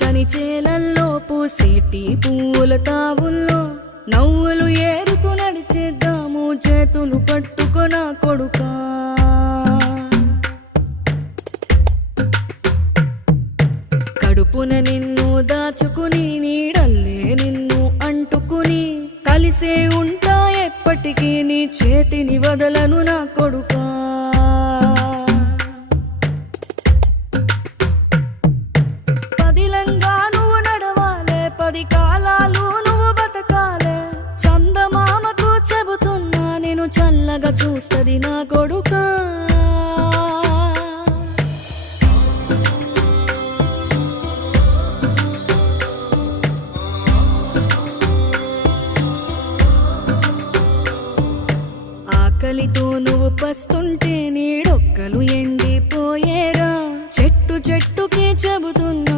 పచ్చని చేలల్లో పూసేటి పూల తావుల్లో నవ్వులు ఏరుతూ నడిచేద్దాము చేతులు పట్టుకొన కొడుకా. కడుపున నిన్ను దాచుకుని నీడల్లే నిన్ను అంటుకుని కలిసే ఉంటా ఎప్పటికీ నీ చేతిని వదలను నా కొడుకా. పదిలంగా నువ్వు నడవాలే, 10 కాలాలు నువ్వు బతకాలే. చందమామకు చెబుతున్నా నేను చల్లగా చూస్తది నా కొడుకా. ఆకలితో నువ్వు పస్తుంటే నీడొక్కలు ఎండిపోయేరా. చెట్టు చెట్టుకే చెబుతున్నా